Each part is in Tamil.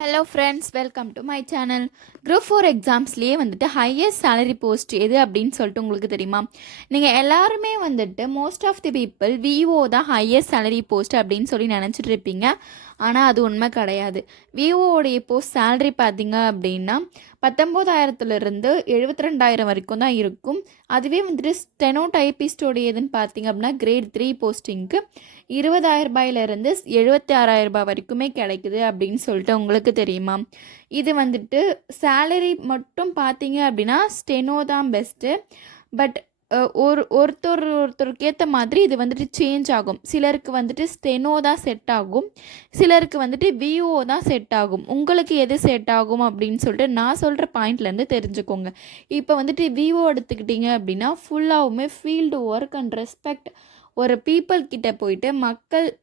Hello friends, welcome to my channel. Group 4 எக்ஸாம்ஸ்லேயே வந்துட்டு ஹையஸ்ட் சேலரி போஸ்ட் எது அப்படின்னு சொல்லிட்டு உங்களுக்கு தெரியுமா? நீங்கள் எல்லாருமே வந்துட்டு most of the people VO தான் ஹையஸ்ட் சேலரி போஸ்ட் அப்படின்னு சொல்லி நினச்சிட்டு இருப்பீங்க. ஆனால் அது உண்மை கிடையாது. விஓடைய போஸ்ட் சேலரி பார்த்தீங்க அப்படின்னா 19,000லேருந்து 72,000 வரைக்கும் தான் இருக்கும். அதுவே வந்துட்டு ஸ்டெனோ டைப்பிஸ்டோடையதுன்னு பார்த்தீங்க அப்படின்னா கிரேட் 3 போஸ்டிங்க்கு 20,000 ரூபாயிலிருந்து 76,000 ரூபாய் வரைக்குமே கிடைக்குது அப்படின்னு சொல்லிட்டு உங்களுக்கு தெரியுமா? இது வந்துட்டு சேலரி மட்டும் பார்த்தீங்க அப்படின்னா ஸ்டெனோ தான் பெஸ்ட்டு. பட் ஒருத்தருக்கு ஏற்ற மாதிரி இது வந்துட்டு சேஞ்ச் ஆகும். சிலருக்கு வந்துட்டு ஸ்டெனோ தான் செட் ஆகும், சிலருக்கு வந்துட்டு விஓ தான் செட் ஆகும். உங்களுக்கு எது செட் ஆகும் அப்படின்னு சொல்லிட்டு நான் சொல்கிற பாயிண்ட்லேருந்து தெரிஞ்சுக்கோங்க. இப்போ வந்துட்டு விஓ எடுத்துக்கிட்டிங்க அப்படின்னா ஃபுல்லாகவுமே ஃபீல்டு ஒர்க் அண்ட் ரெஸ்பெக்ட், ஒரு பீப்புள் கிட்ட போயிட்டு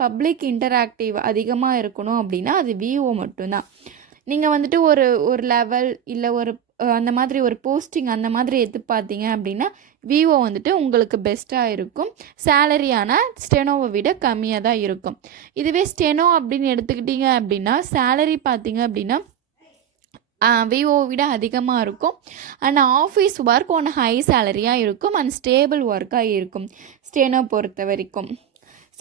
பப்ளிக் இன்டராக்டிவ் அதிகமாக இருக்கணும் அப்படின்னா அது விஓ மட்டும்தான். நீங்கள் வந்துட்டு ஒரு ஒரு லெவல் இல்லை ஒரு அந்த மாதிரி ஒரு போஸ்டிங் அந்த மாதிரி எதிர்பார்த்தீங்க அப்படின்னா விஓ வந்துட்டு உங்களுக்கு பெஸ்ட்டாக இருக்கும். சேலரியான ஸ்டெனோவை விட கம்மியாக தான் இருக்கும். இதுவே ஸ்டெனோ அப்படின்னு எடுத்துக்கிட்டிங்க அப்படின்னா சேலரி பார்த்தீங்க அப்படின்னா விஓ விட அதிகமாக இருக்கும். அண்ட் ஆஃபீஸ் ஒர்க் ஒன்று ஹை சேலரியாக இருக்கும் அண்ட் ஸ்டேபிள் ஒர்க்காக இருக்கும் ஸ்டெனோ பொறுத்த வரைக்கும்.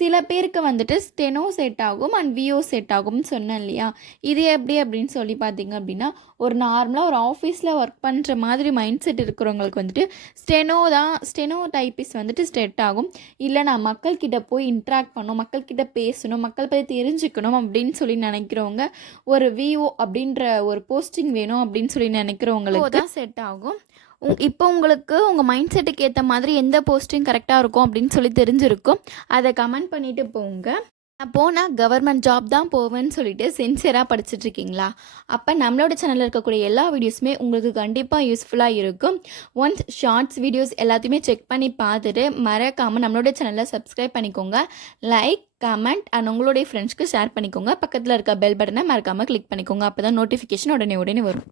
சில பேருக்கு வந்துட்டு ஸ்டெனோ செட் ஆகும் அண்ட் விஓ செட் ஆகும்னு சொன்னேன் இல்லையா? இது எப்படி அப்படின்னு சொல்லி பார்த்தீங்க அப்படின்னா, ஒரு நார்மலாக ஒரு ஆஃபீஸில் ஒர்க் பண்ணுற மாதிரி மைண்ட் செட் இருக்கிறவங்களுக்கு வந்துட்டு ஸ்டெனோ டைப்பிஸ் வந்துட்டு செட் ஆகும். இல்லை நான் மக்கள்கிட்ட போய் இன்ட்ராக்ட் பண்ணணும், மக்கள்கிட்ட பேசணும், மக்கள் பற்றி தெரிஞ்சுக்கணும் அப்படின்னு சொல்லி நினைக்கிறவங்க, ஒரு விஓ அப்படின்ற ஒரு போஸ்டிங் வேணும் அப்படின்னு சொல்லி நினைக்கிறவங்களுக்கு தான் செட் ஆகும். இப்போ உங்களுக்கு உங்கள் மைண்ட் செட்டுக்கு ஏற்ற மாதிரி எந்த போஸ்டிங் கரெக்டாக இருக்கும் அப்படின்னு சொல்லி தெரிஞ்சிருக்கும். அதை கமெண்ட் பண்ணிவிட்டு போங்க. நான் போனால் கவர்மெண்ட் ஜாப் தான் போவேன்னு சொல்லிட்டு சின்சியராக படிச்சுட்ருக்கீங்களா? அப்போ நம்மளோட சேனலில் இருக்கக்கூடிய எல்லா வீடியோஸுமே உங்களுக்கு கண்டிப்பாக யூஸ்ஃபுல்லாக இருக்கும். ஒன்ஸ் ஷார்ட்ஸ் வீடியோஸ் எல்லாத்தையுமே செக் பண்ணி பார்த்துட்டு மறக்காமல் நம்மளோட சேனலில் சப்ஸ்கிரைப் பண்ணிக்கோங்க. லைக், கமெண்ட் அண்ட் உங்களுடைய ஃப்ரெண்ட்ஸ்க்கு ஷேர் பண்ணிக்கோங்க. பக்கத்தில் இருக்க பெல் பட்டனை மறக்காமல் கிளிக் பண்ணிக்கோங்க. அப்போ தான் நோட்டிஃபிகேஷன் உடனே வரும்.